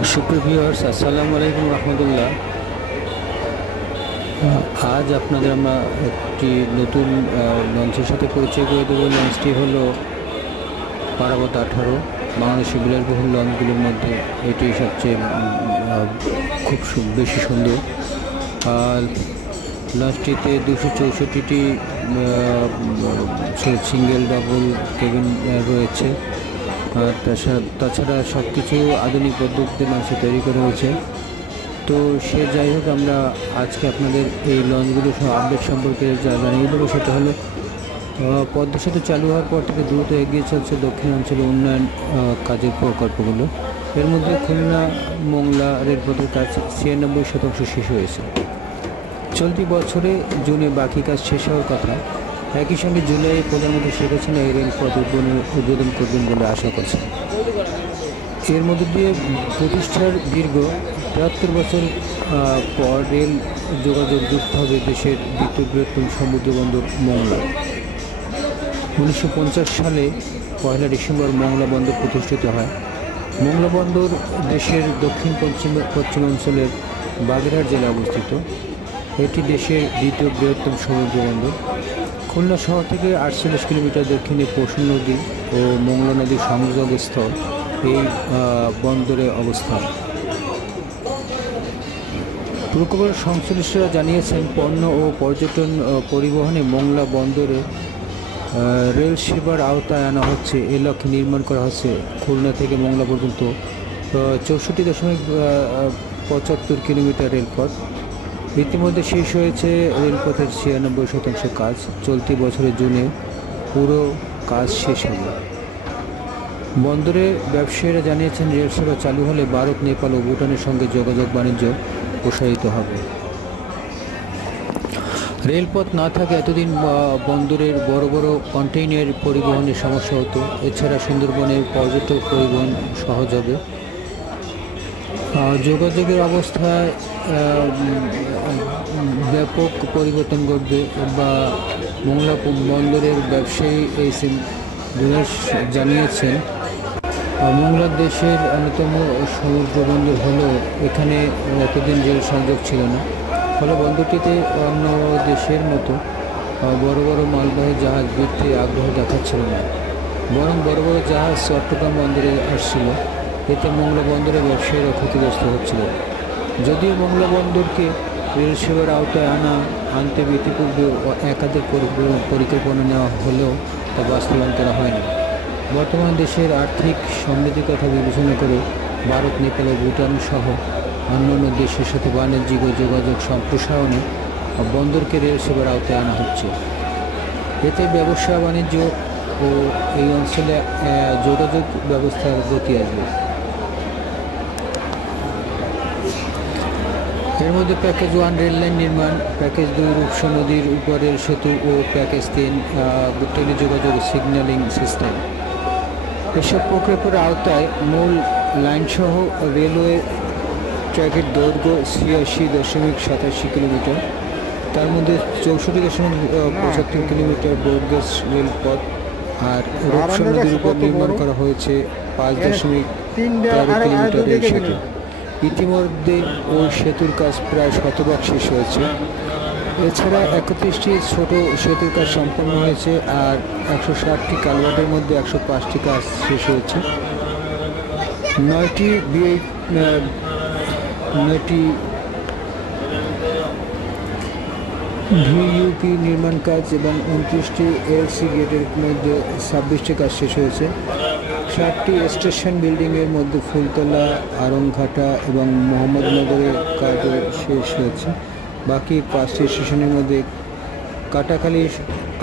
সুপ্রিয় ভিউয়ার্স, আসসালামু আলাইকুম রহমতুল্লাহ। আজ আপনাদের আমরা একটি নতুন লঞ্চের সাথে পরিচয় করে দেবো। লঞ্চটি হলো পারাবত 18। বাংলাদেশের বিলাসবহুল লঞ্চগুলোর মধ্যে এটি সবচেয়ে খুব বেশি সুন্দর। লঞ্চটিতে 264টি সিঙ্গেল ডাবল কেবিন রয়েছে। তাছাড়া সব কিছু আধুনিক পদ্ধতিতে লঞ্চে তৈরি করা হয়েছে। তো যাই হোক, আমরা আজকে আপনাদের এই লঞ্চগুলোর আপডেট সম্পর্কে যা জানিয়ে দেবো সেটা হলো পদ্মা সেতু চালু হওয়ার পর থেকে দ্রুত এগিয়ে চলছে দক্ষিণাঞ্চলের উন্নয়ন কাজের প্রকল্পগুলো। এর মধ্যে খুলনা মোংলা রেলপথের কাজ 96% শেষ হয়েছে। চলতি বছরে জুনে বাকি কাজ শেষ হওয়ার কথা। একই সঙ্গে জুলাই প্রধানমন্ত্রী শেখ হাসিনা এই রেলপথ উদ্বোধন করবেন বলে আশা করছেন। এর মধ্যে দিয়ে প্রতিষ্ঠার দীর্ঘ 73 বছর পর রেল যোগাযোগ যুক্ত হবে দেশের দ্বিতীয় বৃহত্তম সমুদ্র বন্দর মোংলা। 1950 সালে 1 ডিসেম্বর মোংলা বন্দর প্রতিষ্ঠিত হয়। মোংলা বন্দর দেশের দক্ষিণ পশ্চিমাঞ্চলের বাগেরহাট জেলায় অবস্থিত। এটি দেশের দ্বিতীয় বৃহত্তম সমুদ্র বন্দর। খুলনা শহর থেকে 48 কিলোমিটার দক্ষিণে পশুর নদী ও মোংলা নদীর সংযোগস্থল এই বন্দরে অবস্থান। প্রকল্পের সংশ্লিষ্টরা জানিয়েছেন, পণ্য ও পর্যটন পরিবহনে মোংলা বন্দরে রেল সেবার আওতায় আনা হচ্ছে। এ লক্ষ্যে নির্মাণ করা হচ্ছে খুলনা থেকে মোংলা পর্যন্ত 64.75 কিলোমিটার রেলপথ। ইতিমধ্যে শেষ হয়েছে রেলপথের 96% কাজ। চলতি বছরের জুনে পুরো কাজ শেষ হবে। বন্দরে ব্যবসায়ীরা জানিয়েছেন, রেল সেবা চালু হলে ভারত, নেপাল ও ভুটানের সঙ্গে যোগাযোগ বাণিজ্য প্রসারিত হবে। রেলপথ না থাকে এতদিন বন্দরের বড় বড় কন্টেইনার পরিবহনের সমস্যা হতো। এছাড়া সুন্দরবনের পর্যটক পরিবহন সহজ হবে। যোগাযোগের অবস্থায় ব্যাপক পরিবর্তন ঘটবে বা মোংলা বন্দরের ব্যবসায়ী এইচ.এম. দুলাশ জানিয়েছেন, মোংলা দেশের অন্যতম সমুদ্র বন্দর হলেও এখানে এতদিন রেল সংযোগ ছিল না। ফলে বন্দরটিতে অন্য দেশের মতো বড় বড় মালবাহী জাহাজ বৃদ্ধিতে আগ্রহ দেখাচ্ছিল না, বরং বড় বড় জাহাজ চট্টগ্রাম বন্দরে আসছিল। এতে মোংলা বন্দরের ব্যবসায়ীরা ক্ষতিগ্রস্ত হচ্ছিল। যদিও মোংলা বন্দরকে রেল সেবার আওতায় আনতে ইতিপূর্বে একাধিক পরিকল্পনা নেওয়া হলেও তা বাস্তবায়ন করা হয়নি। বর্তমানে দেশের আর্থিক সমৃদ্ধির কথা বিবেচনা করে ভারত, নেপাল ও ভুটান সহ অন্যান্য দেশের সাথে বাণিজ্যিক ও যোগাযোগ সম্প্রসারণে বন্দরকে রেল সেবার আওতায় আনা হচ্ছে। এতে ব্যবসা বাণিজ্য ও এই অঞ্চলে যোগাযোগ ব্যবস্থার গতি আসবে। এর মধ্যে প্যাকেজ 1 রেললাইন নির্মাণ, প্যাকেজ 2 রূপসা নদীর উপরের সেতু ও প্যাকেজ 3 টেলিযোগাযোগ সিগন্যালিং সিস্টেম। এসব প্রকল্পের আওতায় মূল লাইনসহ রেলওয়ে ট্র্যাকের দৈর্ঘ্য 86.87 কিলোমিটার। তার মধ্যে 64.75 কিলোমিটার ব্রডগেজ রেলপথ। আর রূপসা নদীর উপর নির্মাণ করা হয়েছে 5.13 কিলোমিটার রেল সেতু। ইতিমধ্যে ওই সেতুর কাজ প্রায় 100% শেষ হয়েছে। এছাড়া 31টি ছোট সেতুর কাজ সম্পন্ন হয়েছে আর 160টি কালভার্টের মধ্যে 105টি কাজ শেষ হয়েছে। 9টি ভিইউপি নির্মাণ কাজ এবং 29টি এলসি গেটের মধ্যে 26টি কাজ শেষ হয়েছে। 7টি স্টেশন বিল্ডিংয়ের মধ্যে ফুলতলা, আরংঘাটা এবং মোহাম্মদনগরের কাজও শেষ হয়েছে। বাকি 5টি স্টেশনের মধ্যে কাটাখালী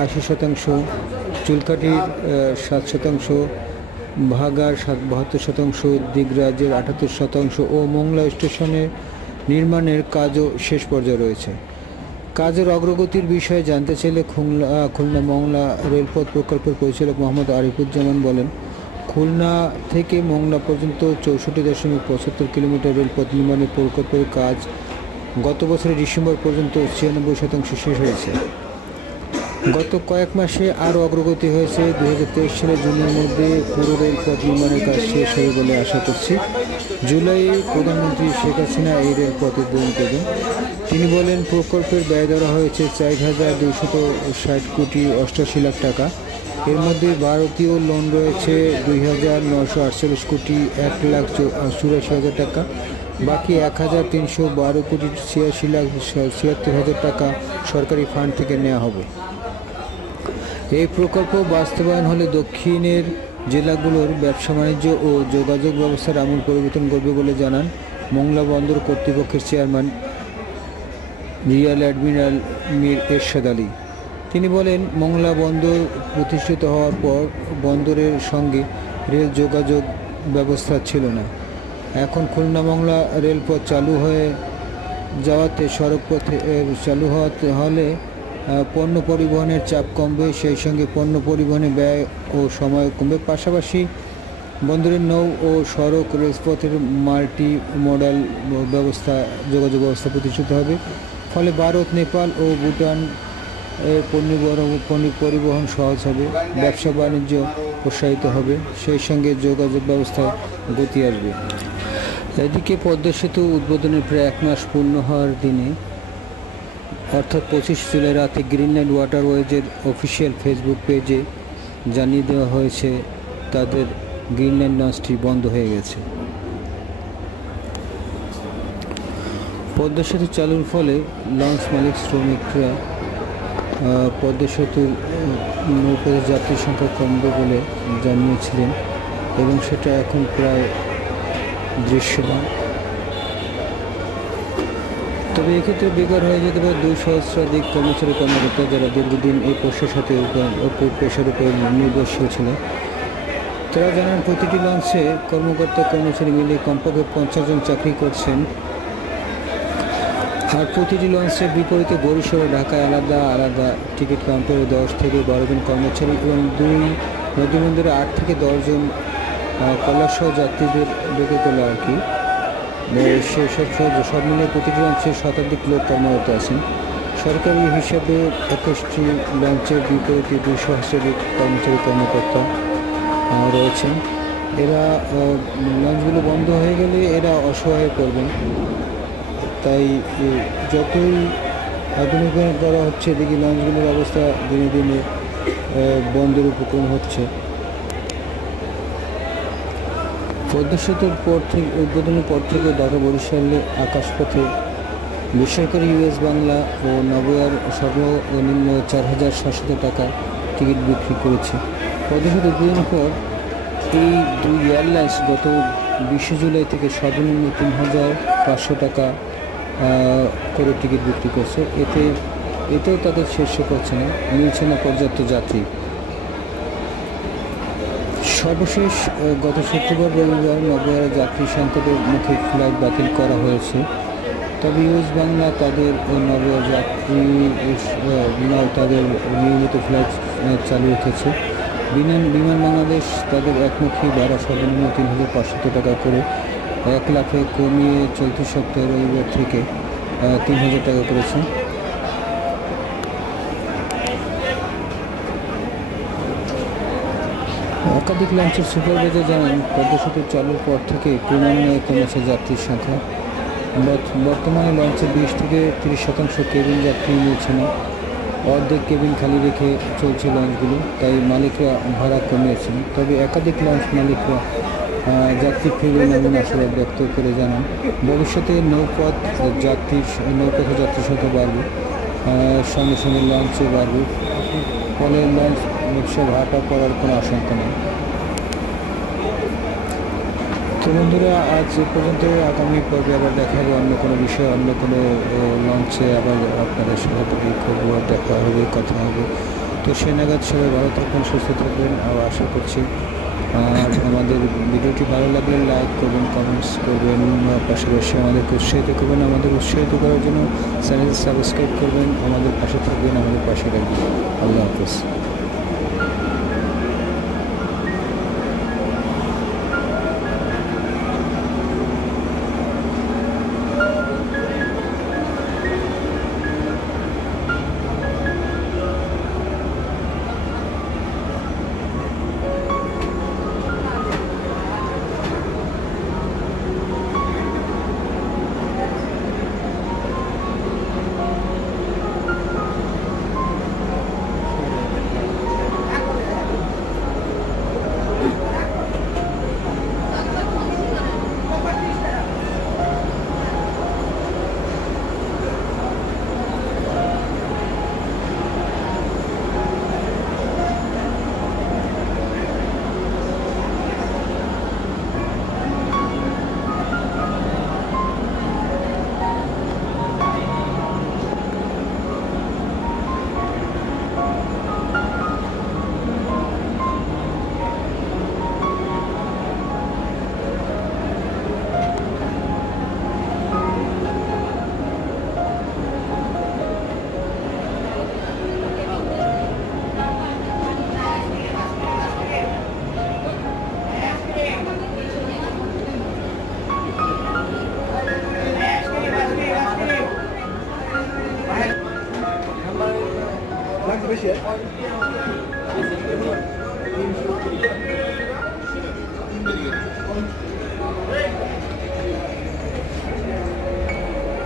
80%, চুলকাটির 7%, ভাগার 72%, দিগরাজের 78% ও মোংলা স্টেশনের নির্মাণের কাজও শেষ পর্যায়ে রয়েছে। কাজের অগ্রগতির বিষয়ে জানতে চাইলে খুলনা মোংলা রেলপথ প্রকল্পের পরিচালক মোহাম্মদ আরিফুজ্জামান বলেন, খুলনা থেকে মোংলা পর্যন্ত 64.75 কিলোমিটার রেলপথ নির্মাণের প্রকল্পের কাজ গত বছরের ডিসেম্বর পর্যন্ত 96% শেষ হয়েছে। গত কয়েক মাসে আরও অগ্রগতি হয়েছে। 2023 সালে জুনের মধ্যে পুরো রেলপথ নির্মাণের কাজ শেষ হবে বলে আশা করছি। জুলাইয়ে প্রধানমন্ত্রী শেখ হাসিনা এই রেলপথ উদ্বোধন করবেন। তিনি বলেন, প্রকল্পের ব্যয় ধরা হয়েছে 4,260 কোটি 88 লাখ টাকা। এর মধ্যে ভারতীয় লোন রয়েছে 2,948 কোটি 1,84,000 টাকা। বাকি 1,312 কোটি 86,76,000 টাকা সরকারি ফান্ড থেকে নেওয়া হবে। এই প্রকল্প বাস্তবায়ন হলে দক্ষিণের জেলাগুলোর ব্যবসা বাণিজ্য ও যোগাযোগ ব্যবস্থার আমূল পরিবর্তন করবে বলে জানান মোংলা বন্দর কর্তৃপক্ষের চেয়ারম্যান রিয়ার অ্যাডমিরাল মীর এরশাদ আলী। তিনি বলেন, মোংলা বন্দর প্রতিষ্ঠিত হওয়ার পর বন্দরের সঙ্গে রেল যোগাযোগ ব্যবস্থা ছিল না। এখন খুলনা মোংলা রেলপথ চালু হয়ে যাওয়াতে সড়কপথে চালু হলে পণ্য পরিবহনের চাপ কমবে, সেই সঙ্গে পণ্য পরিবহনে ব্যয় ও সময় কমবে। পাশাপাশি বন্দরের নৌ ও সড়ক রেলপথের মাল্টি মডাল যোগাযোগ ব্যবস্থা প্রতিষ্ঠিত হবে। ফলে ভারত, নেপাল ও ভুটান পণ্য পরিবহন সহজ হবে, ব্যবসা বাণিজ্য প্রসারিত হবে, সেই সঙ্গে যোগাযোগ ব্যবস্থায় গতি আসবে। এদিকে পদ্মা সেতু উদ্বোধনের প্রায় 1 মাস পূর্ণ হওয়ার দিনে অর্থাৎ 25 জুলাই রাতে গ্রিনল্যান্ড ওয়াটারওয়েজের অফিসিয়াল ফেসবুক পেজে জানিয়ে দেওয়া হয়েছে তাদের গ্রিনল্যান্ড লঞ্চটি বন্ধ হয়ে গেছে। পদ্মা সেতু চালুর ফলে লঞ্চ মালিক শ্রমিকরা পদ্মা সেতুর নৌপথে যাত্রীর সংখ্যা কমবে বলে জানিয়েছিলেন এবং সেটা এখন প্রায় দৃশ্যমান। তবে এক্ষেত্রে বেকার হয়ে যেতে পারে 2 সহস্রাধিক কর্মচারী কর্মকর্তা, যারা দীর্ঘদিন এই পেশার সাথে পেশার উপর নির্ভরশীল ছিল। তারা জানান, প্রতিটি লঞ্চে কর্মচারী মিলে কমপক্ষে 50 জন চাকরি করছেন। আর প্রতিটি লঞ্চের বিপরীতে বরিশাল ও ঢাকায় আলাদা আলাদা টিকিট কাউন্টারে 10 থেকে 12 জন কর্মচারী এবং 2 নদীবন্দরে 8 থেকে 10 জন কলাসহ যাত্রীদের ডেকে তোলা আর কি। সব মিলিয়ে প্রতিটি লঞ্চে শতাধিক লোক কর্মরত আছেন। সরকারি হিসাবে 21টি লঞ্চের বিপরীতে 2 সহস্রাধিক কর্মকর্তা রয়েছেন। এরা লঞ্চগুলো বন্ধ হয়ে গেলে এরা অসহায় পড়বেন। তাই যতই আধুনিকরণ করা হচ্ছে, এদিকে লঞ্চগুলোর অবস্থা দিনে দিনে বন্ধের উপক্রম হচ্ছে। পদ্মা সেতুর উদ্বোধনের পর থেকে ঢাকা বরিশালে আকাশপথে বেসরকারি US বাংলা ও নভোয়ার সর্বনিম্ন 4,700 টাকা টিকিট বিক্রি করেছে। পদ্মা সেতু উদ্বোধনের পর এই 2 এয়ারলাইন্স গত 20 জুলাই থেকে সর্বনিম্ন 3,500 টাকা করে টিকিট বিক্রি করছে। এতেও তাদের শীর্ষে করছে না, মিলছে না পর্যাপ্ত যাত্রী। সর্বশেষ গত শুক্রবার রবিবার নভোয়ার যাত্রী সংকটের মুখে ফ্লাইট বাতিল করা হয়েছে। তবে US বাংলা তাদের নভোয়ার তাদের নিয়মিত ফ্লাইট চালু রেখেছে। বিমান বাংলাদেশ তাদের একমুখী ভাড়া সর্বনিম্ন 3,500 টাকা করে 1 লাখে কমিয়ে চলতি সপ্তাহে রবিবার থেকে 3,000 টাকা করেছে। একাধিক লঞ্চের সুপারভাইজার জানান, পদ্মা সেতু চালুর পর থেকে ক্রমান্বয়ে কমেছে যাত্রীর সংখ্যা। বর্তমানে লঞ্চে 20 থেকে 30% কেবিন যাত্রী নিয়েছে না। অর্ধেক কেবিন খালি রেখে চলছে লঞ্চগুলো, তাই মালিকরা ভাড়া কমিয়েছেন। তবে একাধিক লঞ্চ মালিকরা যাত্রী ফিরে এমন আশাবাদ ব্যক্ত করে জানান, ভবিষ্যতে নৌপথে যাত্রীর সংখ্যা বাড়বে, সঙ্গে সঙ্গে লঞ্চও বাড়বে। ফলে লঞ্চ ব্যবসা ভাটা পড়ার কোনো আশঙ্কা নেই। তো বন্ধুরা, আজ এ পর্যন্ত। আগামী পর্বে আবার দেখা হবে অন্য কোনো বিষয়ে, অন্য কোনো লঞ্চে আবার আপনাদের সাথে খবর দেখা হবে, কথা হবে। তো সে নাগাদ সবাই ভালো থাকবেন, সুস্থ থাকবেন আবার আশা করছি। আর আমাদের ভিডিওটি ভালো লাগলে লাইক করবেন, কমেন্টস করবেন, পাশাপাশি আমাদেরকে উৎসাহিত করবেন। আমাদের উৎসাহিত করার জন্য চ্যানেল সাবস্ক্রাইব করবেন, আমাদের পাশে থাকবেন, আমাদের পাশে রাখবেন। আল্লাহ হাফেজ।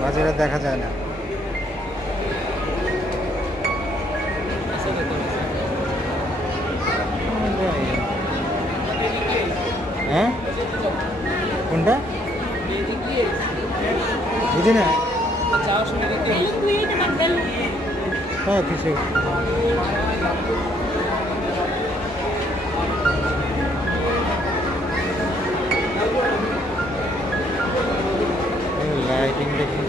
বাজারে দেখা যায় না। হ্যাঁ কোনটা বুঝি না। হ্যাঁ কিছু লাইটিং দেখি।